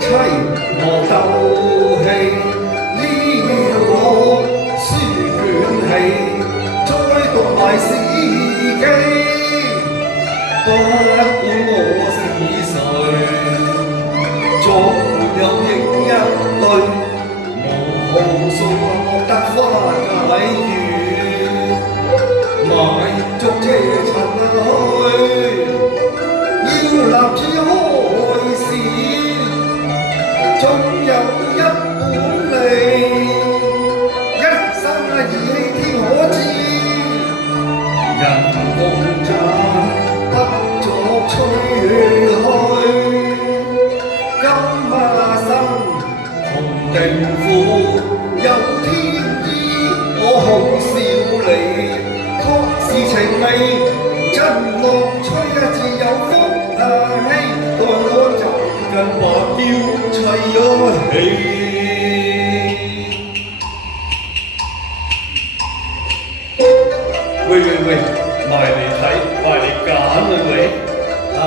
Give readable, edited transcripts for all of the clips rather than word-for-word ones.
妻莫鬥氣，呢我書卷氣，再讀埋史記，不管我是誰，總有影一對，無數莫得花解語，埋足這塵去，要立志開始，總有一本領，一生義氣天可知，人共讚不作吹噓，金馬生紅定褲，有天意我好笑你，確是情味，真樂趣自有福氣，待我走近白嬌砌咗起。喂，埋嚟睇，埋嚟揀啊你！啊，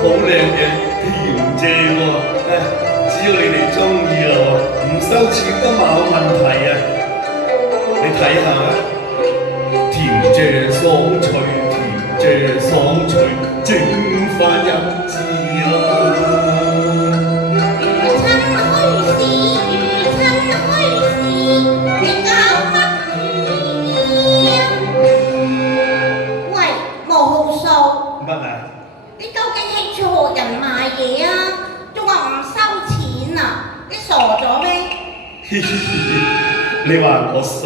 好靚嘅甜蔗喎，只要你哋中意咯，唔收錢都冇問題啊！你睇下，甜蔗爽脆，甜蔗爽脆，整翻一支啦！乜啊？你究竟係錯人賣嘢啊？仲話唔收錢啊？你傻咗咩？你話我傻，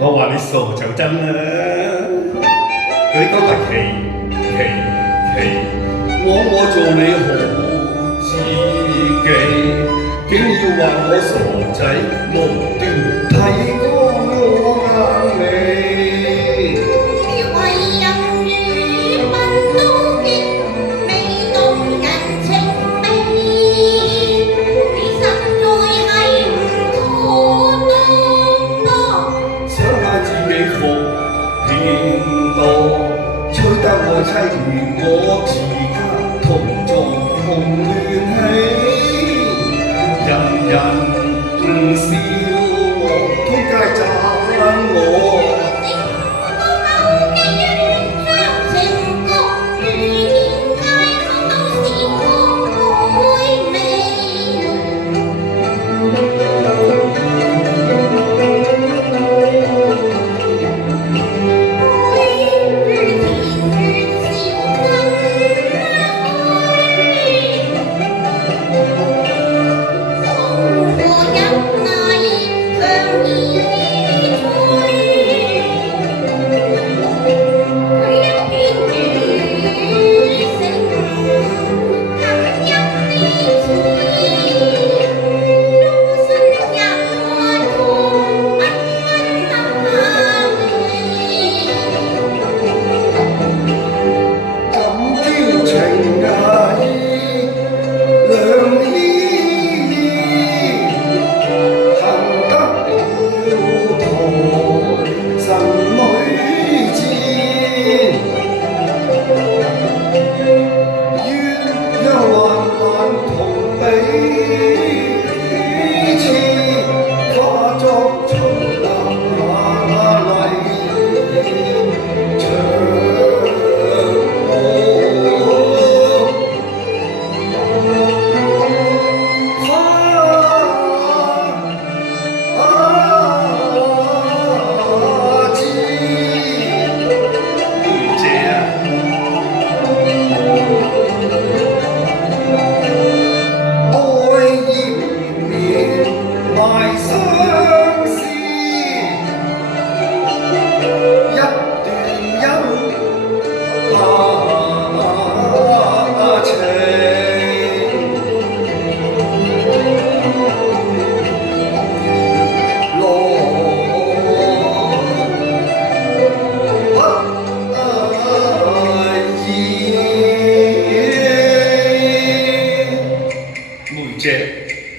我話你傻就真啦。佢今日奇，我做你好知己，竟要話我傻仔，無端睇光我眼尾。吹得我妻如我自家同葬同亂氣，人笑我，通街讚我。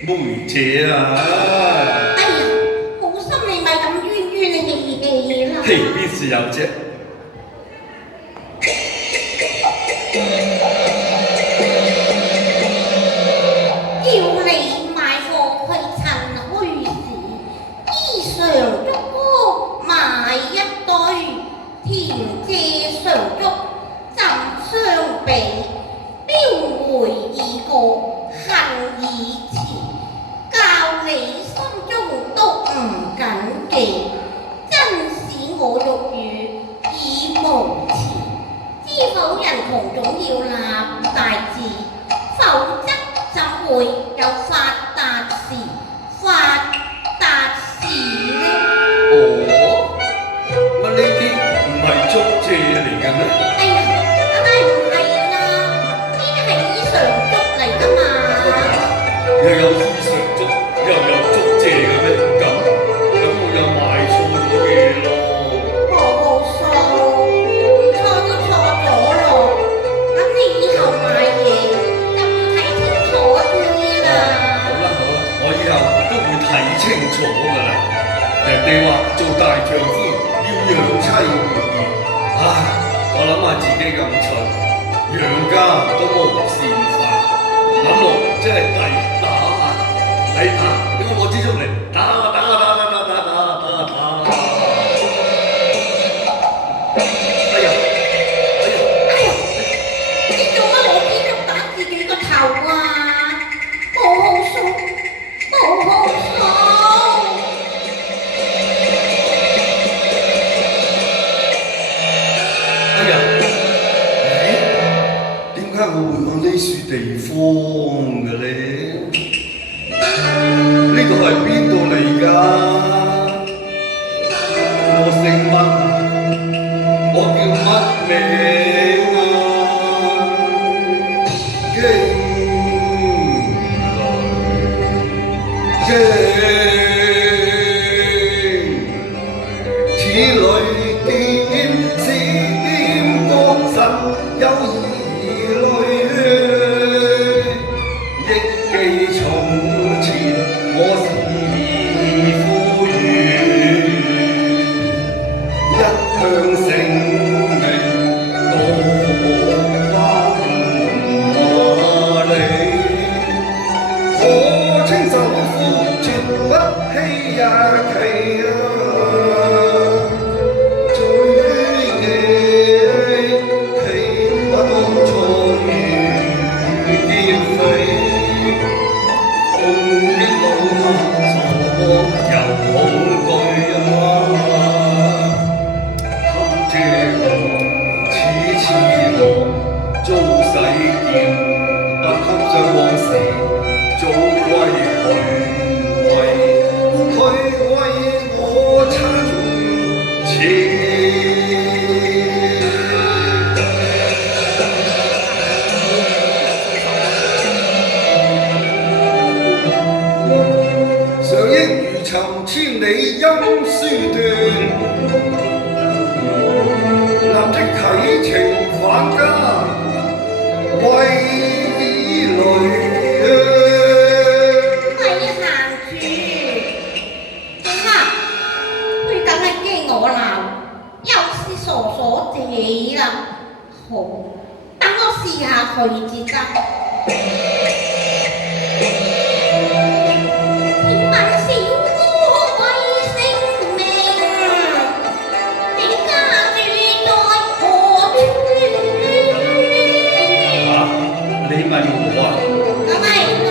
梅姐啊！哎呀，好心你咪咁冤冤你嘅嘢啦！嘿，邊時有啫？以前，教你心中都唔謹記，真使我欲語已無詞。知否人窮總要立大志，否則怎會有發達時？發達時呢？哦，乜呢啲唔係祝謝嚟嘅咩？哎呀，梗係唔係啦，呢啲係衣裳祝嚟㗎嘛。又有衣裳祝，又有祝謝嘅咩？咁我又買錯咗嘢咯。何好數，錯都錯咗咯。咁你以後買嘢就要睇清楚啲啦。好啦，我以後都會睇清楚㗎啦。人哋話做大丈夫要養妻活兒，唉，我諗下自己咁蠢，養家都無善法，諗落真係抵打啊！抵打，點解我支出嚟打啊打啊打啊打啊打啊打啊打啊！哎呀哎呀！哎呀，你做乜攞支竹打自己個頭啊？冇好數，冇好數。哎呀，咦？點解我會喺呢處地方嘅咧？呢度係邊度嚟㗎？我姓乜啊？我叫乜名啊？經來，此類見閃光實有疑慮，憶記從前我是富裕，一向性命我不馬利，可稱首富絕不欺也奇啊！千里音書斷，立即啟程返家歸來啊！咪行住，點啊？佢梗係驚我鬧，又是傻傻地啦。好，等我試下佢至得。你問我啊？梗係啦。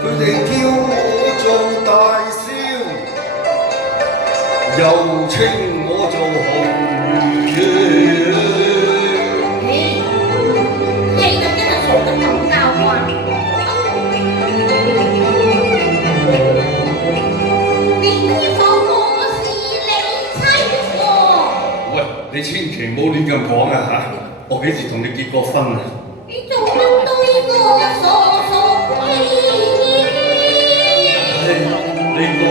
佢哋叫我做大少，又稱我做紅魚。你就真係傻得咁交關。你否我是你妻喎？喂，你千祈唔好亂咁講啊嚇！我幾時同你結過婚啊？你做乜對我傻傻你講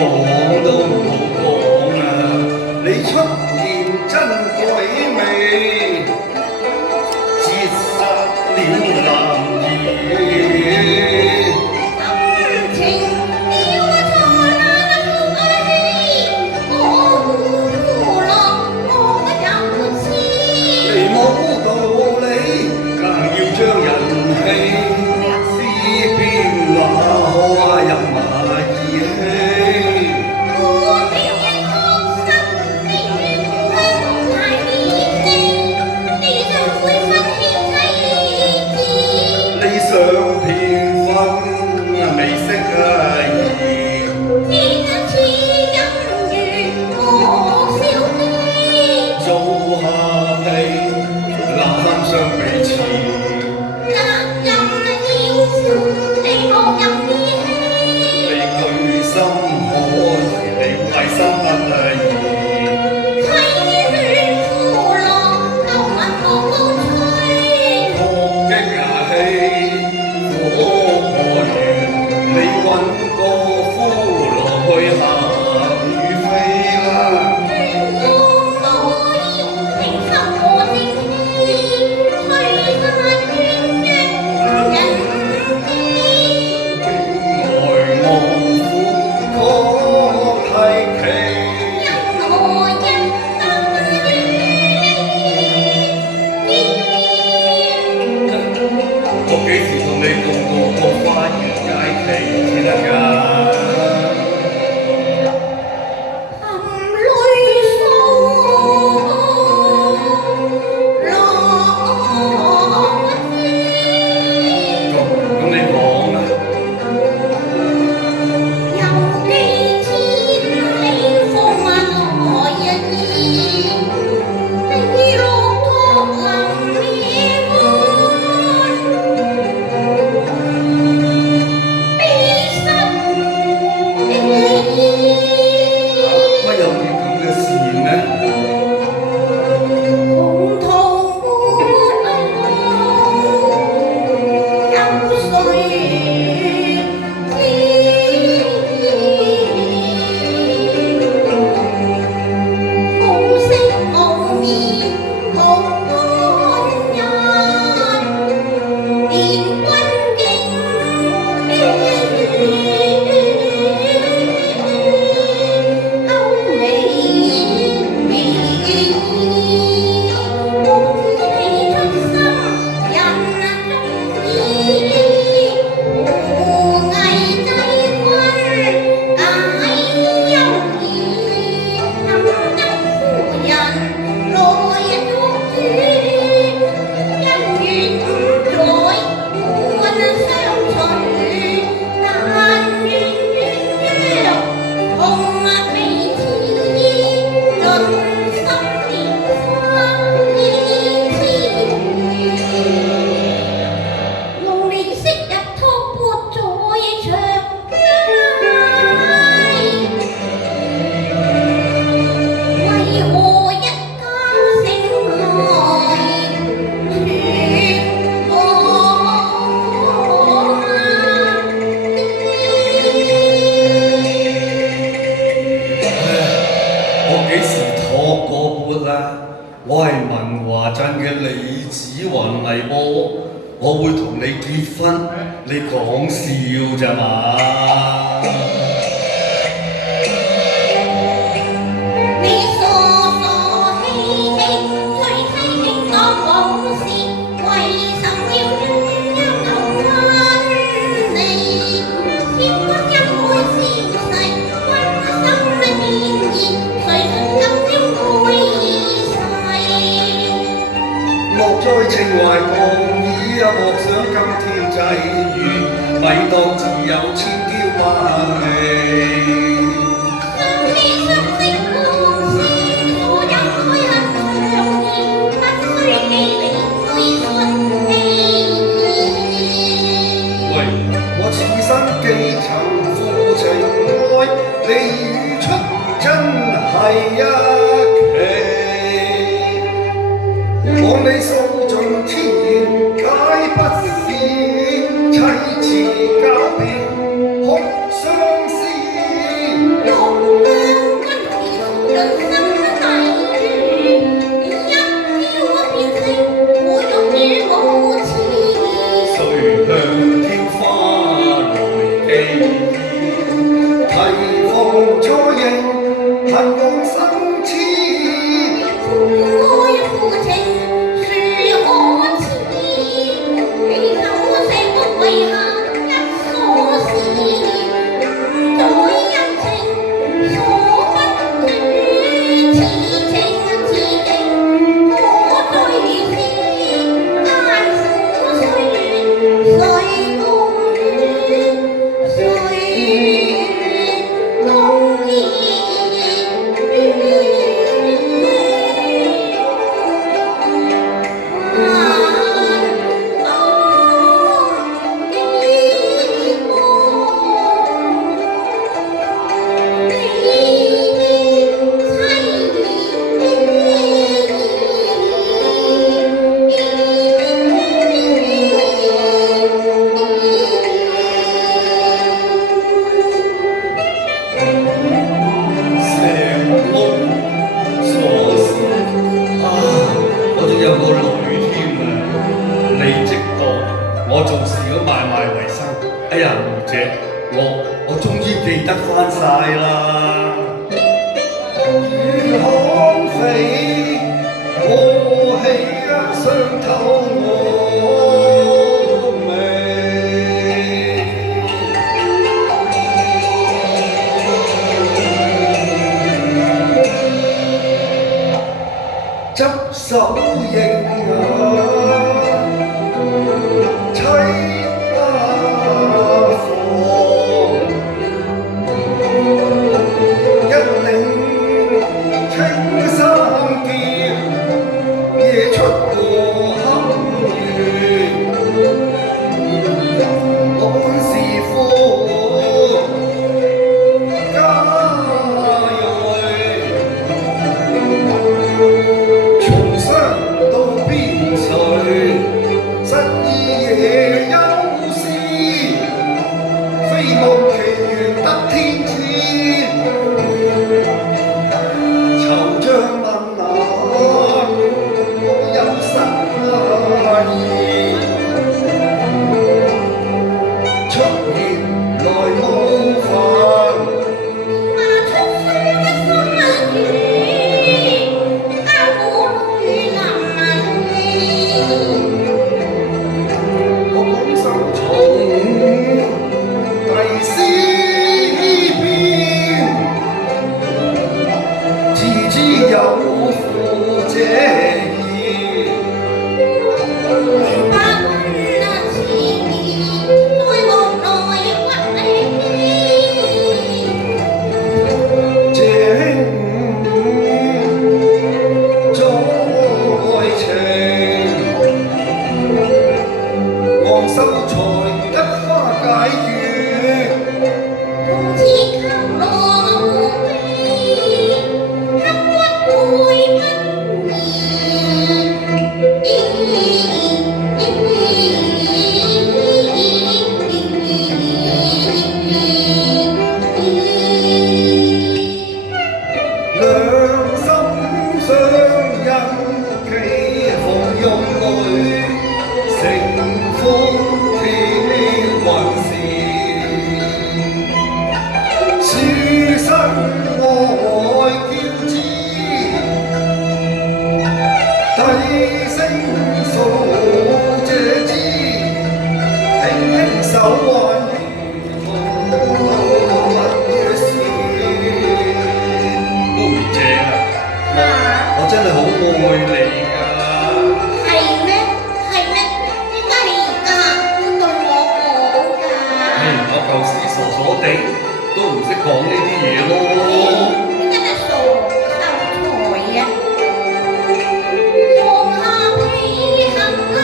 都唔好講啊！你出現真鬼美，折殺了男兒。心情了錯那愛，我苦樂我有痴。你冇道理，更要將人氣撕可以你為心不離。睇戀苦樂，舊物高高吹。學的牙氣，火過緣，你揾個夫郎去行與飛啦。願我可以平心和正氣，吹散冤冤人知。境外望夫確係奇。因我一生於我幾時同你共度過花園佳期先得㗎？含淚訴浪咁你講啦。遊記千里風來日意，你落託臨夜安，悲失乜有件咁嘅事咩？共同活有誰知？無色無面無安人，連君境歐美。我知你出心人中意，胡偽濟君解憂疑，幸得夫人來作主，姻緣五載半相隨，但願鴛鴦同彼此盡心蓮花意痴。夢離昔日托缽在長街，為何一覺醒來全我幾時托過缽啦？我係文華鎮嘅李子雲嚟噃，我會同你結婚，你講笑咋嘛？你傻傻氣氣，吹凄輕講往事，為什要鴛鴦留分離？千關一愛先逝，君心變異，誰信今朝愛已逝？莫再情懷共議啊！莫想今天際遇，咪當自有千嬌百媚。相知相識故事，所有愛恨長疑，不須記你會順氣。喂，我此生幾曾負情愛，你語出真係一奇。望你訴盡天緣，解不是妻詞狡辯哭相思。玉娘君子盡心底語，一朝變成我欲與無詞。誰向天花來寄意，提防錯認，恨望生痴。愛負情殊可恥，你手寫不遺下一鎖匙，五載恩情鎖不斷，此情可追思，艱苦歲月誰共願？誰共意？哎呀，梅姐，我終於記得翻晒啦。如空飛，我喜上透我眉，執手迎妻房，一領青衫劍，夜出過黑月，我本是夫家裔，從商到邊陲，失意夜幽思，非望其緣得天知。惆悵問難，我有失意，出言來冒犯。mà出書一心語，教我女難我講心重，題詩篇，自知有負這意。百般痴意，愛無奈屈你。這輕在情，昂秀才得花解月。從此給我悲，刻骨會不移。兩心相印，寄逢用淚，成風天雲時。書生愛嬌枝，低聲訴這枝，輕輕手挽如風到蜜月時。梅姐啊，嚇我真係好愛你㗎。係咩？係咩？點解你而家要對我講㗎？我舊時傻傻地都唔識講呢啲嘢咯。真係傻心財啊！放下屁行得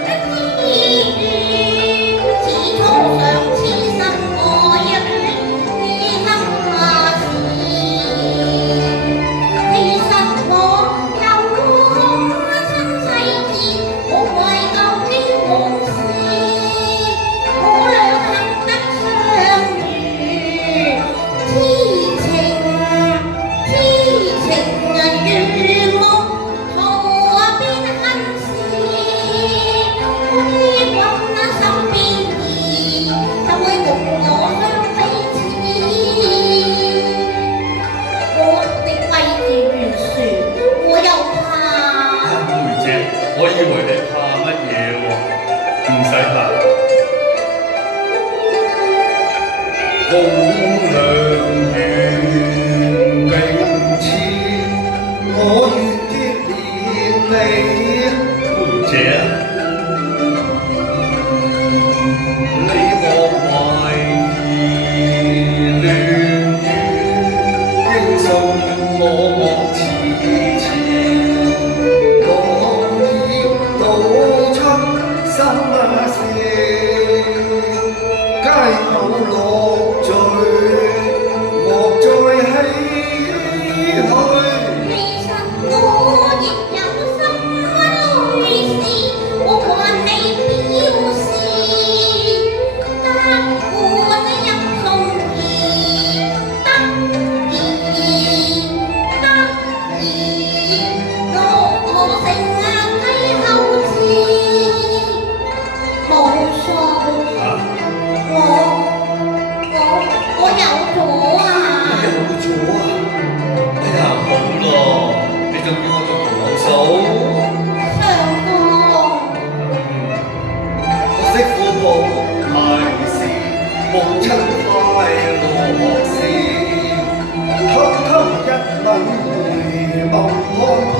一枝，似初上此生我一戀心時。其實我有空新世節，無謂舊經往事，我倆幸得相遇，痴情如夢途邊恨事，歸君心邊意，怎會共我相彼此？我哋為住懸殊，我又怕。梅姐，我以為你怕乜嘢喎？唔使怕。共良緣並持，我願結連理。梅姐啊，你莫懷疑亂語，應信我莫遲遲，我已道出心事，皆有樂罪，莫再唏噓。其實我亦有心裏事，我還未表示，得過這一宗義，得意，我成繼後嗣，無數。嚇母親快樂時，偷偷一吻回眸看。